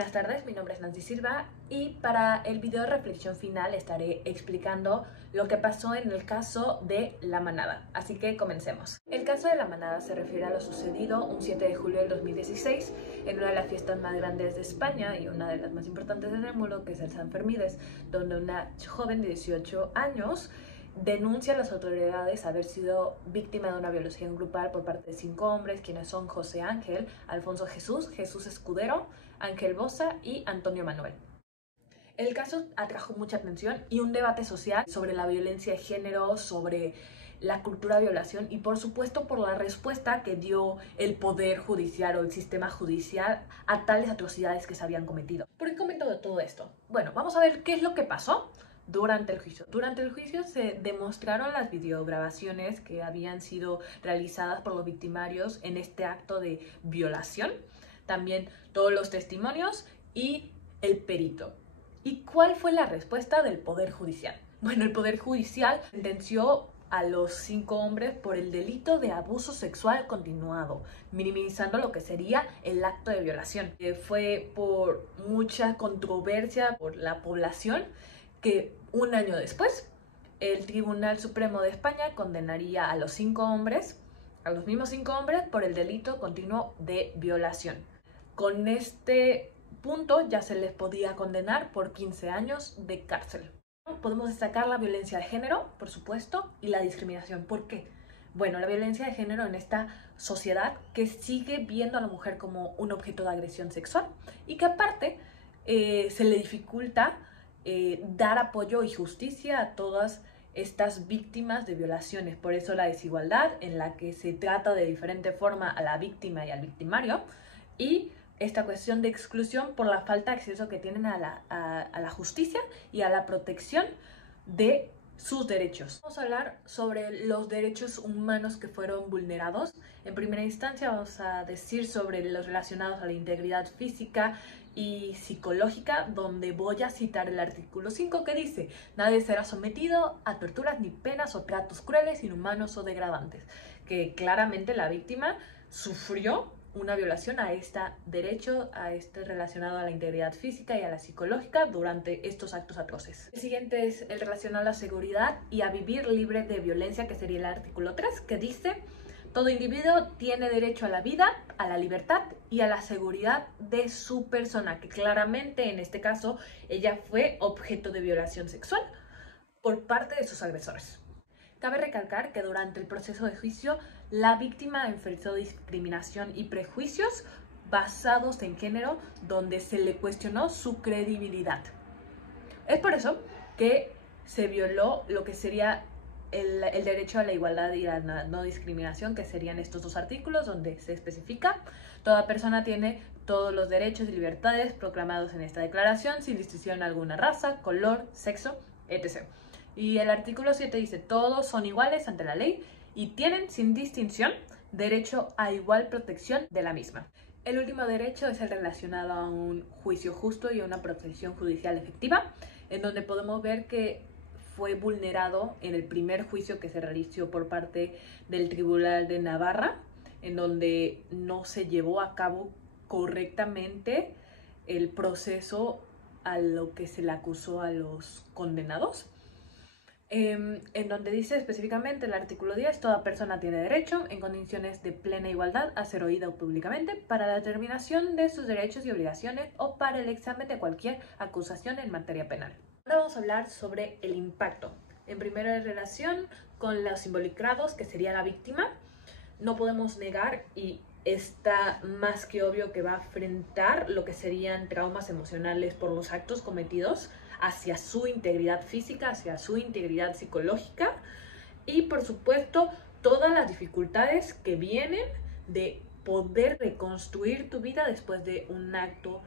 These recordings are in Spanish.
Buenas tardes, mi nombre es Nancy Silva y para el video de reflexión final estaré explicando lo que pasó en el caso de La Manada. Así que comencemos. El caso de La Manada se refiere a lo sucedido un 7 de julio del 2016 en una de las fiestas más grandes de España y una de las más importantes en el mundo, que es el San Fermídez, donde una joven de 18 años denuncia a las autoridades haber sido víctima de una violación grupal por parte de 5 hombres, quienes son José Ángel, Alfonso Jesús, Jesús Escudero, Ángel Bosa y Antonio Manuel. El caso atrajo mucha atención y un debate social sobre la violencia de género, sobre la cultura de violación y por supuesto por la respuesta que dio el poder judicial o el sistema judicial a tales atrocidades que se habían cometido. ¿Por qué comento de todo esto? Bueno, vamos a ver qué es lo que pasó durante el juicio. Durante el juicio se demostraron las videograbaciones que habían sido realizadas por los victimarios en este acto de violación, también todos los testimonios y el perito. ¿Y cuál fue la respuesta del Poder Judicial? Bueno, el Poder Judicial sentenció a los 5 hombres por el delito de abuso sexual continuado, minimizando lo que sería el acto de violación. Fue por mucha controversia por la población que un año después el Tribunal Supremo de España condenaría a los 5 hombres, a los mismos 5 hombres, por el delito continuo de violación. Con este punto ya se les podía condenar por 15 años de cárcel. Podemos destacar la violencia de género, por supuesto, y la discriminación. ¿Por qué? Bueno, la violencia de género en esta sociedad que sigue viendo a la mujer como un objeto de agresión sexual y que aparte se le dificulta dar apoyo y justicia a todas estas víctimas de violaciones. Por eso la desigualdad en la que se trata de diferente forma a la víctima y al victimario, y esta cuestión de exclusión por la falta de acceso que tienen a la justicia y a la protección de sus derechos. Vamos a hablar sobre los derechos humanos que fueron vulnerados. En primera instancia vamos a decir sobre los relacionados a la integridad física y psicológica, donde voy a citar el artículo 5 que dice: nadie será sometido a torturas ni penas o tratos crueles, inhumanos o degradantes. Que claramente la víctima sufrió una violación a este derecho, a este relacionado a la integridad física y a la psicológica durante estos actos atroces. El siguiente es el relacionado a la seguridad y a vivir libre de violencia, que sería el artículo 3, que dice: todo individuo tiene derecho a la vida, a la libertad y a la seguridad de su persona, que claramente en este caso ella fue objeto de violación sexual por parte de sus agresores. Cabe recalcar que durante el proceso de juicio la víctima enfrentó discriminación y prejuicios basados en género, donde se le cuestionó su credibilidad. Es por eso que se violó lo que sería el derecho a la igualdad y a la no discriminación, que serían estos 2 artículos donde se especifica: toda persona tiene todos los derechos y libertades proclamados en esta declaración, sin distinción alguna raza, color, sexo, etc. Y el artículo 7 dice: todos son iguales ante la ley y tienen sin distinción derecho a igual protección de la misma. El último derecho es el relacionado a un juicio justo y a una protección judicial efectiva, en donde podemos ver que fue vulnerado en el primer juicio que se realizó por parte del Tribunal de Navarra, en donde no se llevó a cabo correctamente el proceso a lo que se le acusó a los condenados. En donde dice específicamente el artículo 10: toda persona tiene derecho, en condiciones de plena igualdad, a ser oída públicamente para la determinación de sus derechos y obligaciones o para el examen de cualquier acusación en materia penal. Ahora vamos a hablar sobre el impacto. En primera relación con los involucrados, que sería la víctima, no podemos negar, y está más que obvio, que va a enfrentar lo que serían traumas emocionales por los actos cometidos hacia su integridad física, hacia su integridad psicológica y por supuesto todas las dificultades que vienen de poder reconstruir tu vida después de un acto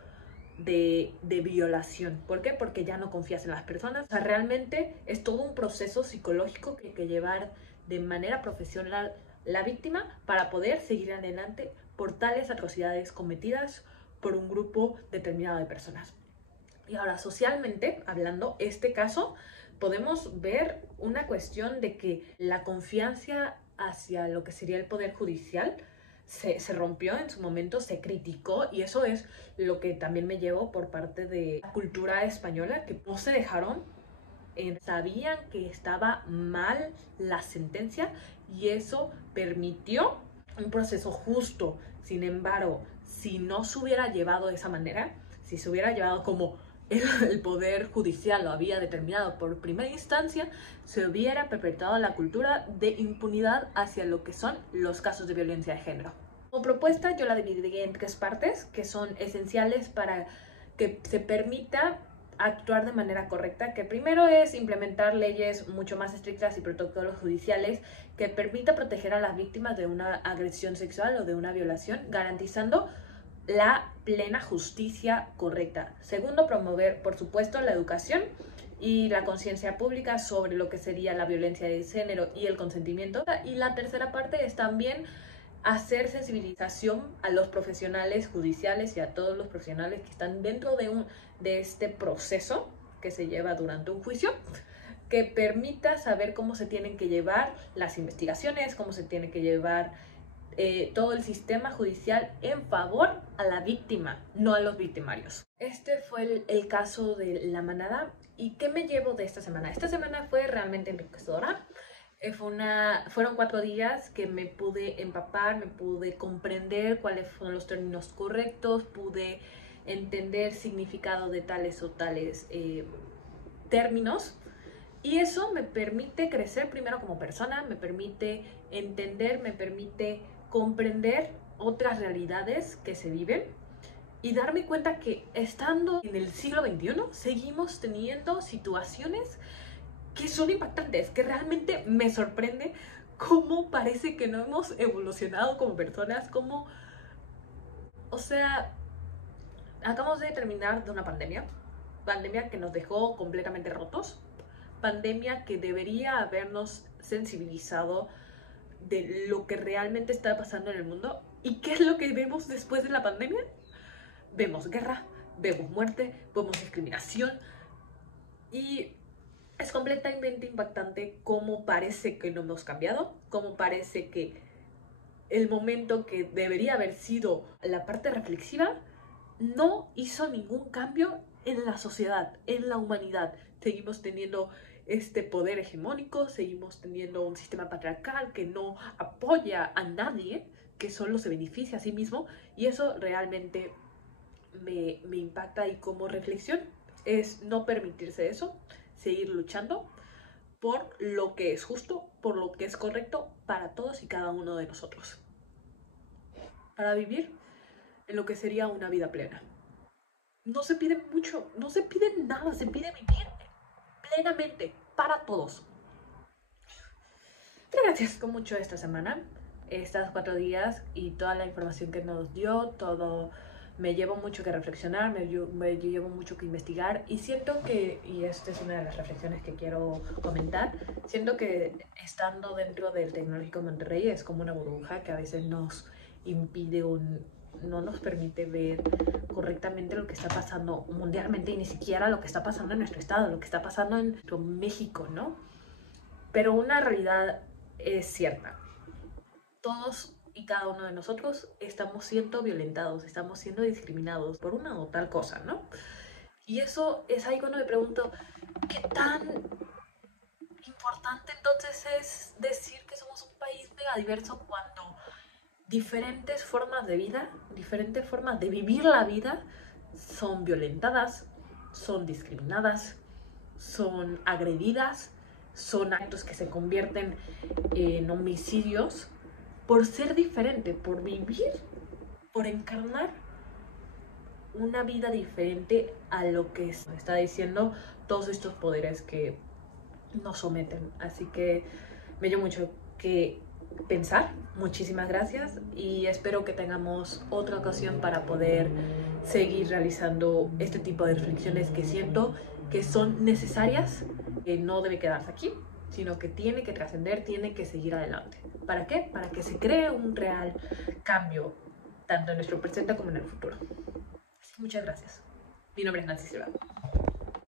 de violación. ¿Por qué? Porque ya no confías en las personas. O sea, realmente es todo un proceso psicológico que hay que llevar de manera profesional la víctima para poder seguir adelante por tales atrocidades cometidas por un grupo determinado de personas. Y ahora, socialmente hablando, este caso podemos ver una cuestión de que la confianza hacia lo que sería el Poder Judicial se rompió en su momento, se criticó, y eso es lo que también me llevo por parte de la cultura española, que no se dejaron, sabían que estaba mal la sentencia y eso permitió un proceso justo. Sin embargo, si no se hubiera llevado de esa manera, si se hubiera llevado como el poder judicial lo había determinado por primera instancia, se hubiera perpetuado la cultura de impunidad hacia lo que son los casos de violencia de género. Como propuesta yo la dividí en 3 partes que son esenciales para que se permita actuar de manera correcta, que primero es implementar leyes mucho más estrictas y protocolos judiciales que permita proteger a las víctimas de una agresión sexual o de una violación, garantizando la plena justicia correcta. Segundo, promover, por supuesto, la educación y la conciencia pública sobre lo que sería la violencia de género y el consentimiento. Y la tercera parte es también hacer sensibilización a los profesionales judiciales y a todos los profesionales que están dentro de este proceso que se lleva durante un juicio, que permita saber cómo se tienen que llevar las investigaciones, cómo se tiene que llevar todo el sistema judicial en favor a la víctima, no a los victimarios. Este fue el caso de La Manada. ¿Y qué me llevo de esta semana? Esta semana fue realmente enriquecedora. Fueron 4 días que me pude empapar, me pude comprender cuáles fueron los términos correctos, pude entender significado de tales o tales términos. Y eso me permite crecer primero como persona, me permite entender, me permite comprender otras realidades que se viven y darme cuenta que estando en el siglo XXI seguimos teniendo situaciones que son impactantes, que realmente me sorprende cómo parece que no hemos evolucionado como personas, como, o sea, acabamos de terminar de una pandemia que nos dejó completamente rotos, pandemia que debería habernos sensibilizado de lo que realmente está pasando en el mundo. ¿Y qué es lo que vemos después de la pandemia? Vemos guerra, vemos muerte, vemos discriminación y es completamente impactante cómo parece que no hemos cambiado, cómo parece que el momento que debería haber sido la parte reflexiva no hizo ningún cambio en la sociedad, en la humanidad. Seguimos teniendo este poder hegemónico, seguimos teniendo un sistema patriarcal que no apoya a nadie, que solo se beneficia a sí mismo, y eso realmente me impacta. Y como reflexión es no permitirse eso, seguir luchando por lo que es justo, por lo que es correcto para todos y cada uno de nosotros, para vivir en lo que sería una vida plena. No se pide mucho, no se pide nada, se pide vivir plenamente para todos. Pero gracias con mucho esta semana, estos 4 días y toda la información que nos dio, todo. Me llevo mucho que reflexionar, me llevo mucho que investigar y siento que, y esta es una de las reflexiones que quiero comentar, siento que estando dentro del Tecnológico de Monterrey es como una burbuja que a veces nos impide no nos permite ver correctamente lo que está pasando mundialmente y ni siquiera lo que está pasando en nuestro estado, lo que está pasando en nuestro México, ¿no? Pero una realidad es cierta. Todos y cada uno de nosotros estamos siendo violentados, estamos siendo discriminados por una o tal cosa, ¿no? Y eso es ahí cuando me pregunto, ¿qué tan importante entonces es decir que somos un país mega diverso cuando diferentes formas de vida, diferentes formas de vivir la vida son violentadas, son discriminadas, son agredidas, son actos que se convierten en homicidios por ser diferente, por vivir, por encarnar una vida diferente a lo que está diciendo todos estos poderes que nos someten? Así que me dio mucho que pensar. Muchísimas gracias y espero que tengamos otra ocasión para poder seguir realizando este tipo de reflexiones que siento que son necesarias, que no debe quedarse aquí, sino que tiene que trascender, tiene que seguir adelante. ¿Para qué? Para que se cree un real cambio, tanto en nuestro presente como en el futuro. Muchas gracias. Mi nombre es Nancy Silva.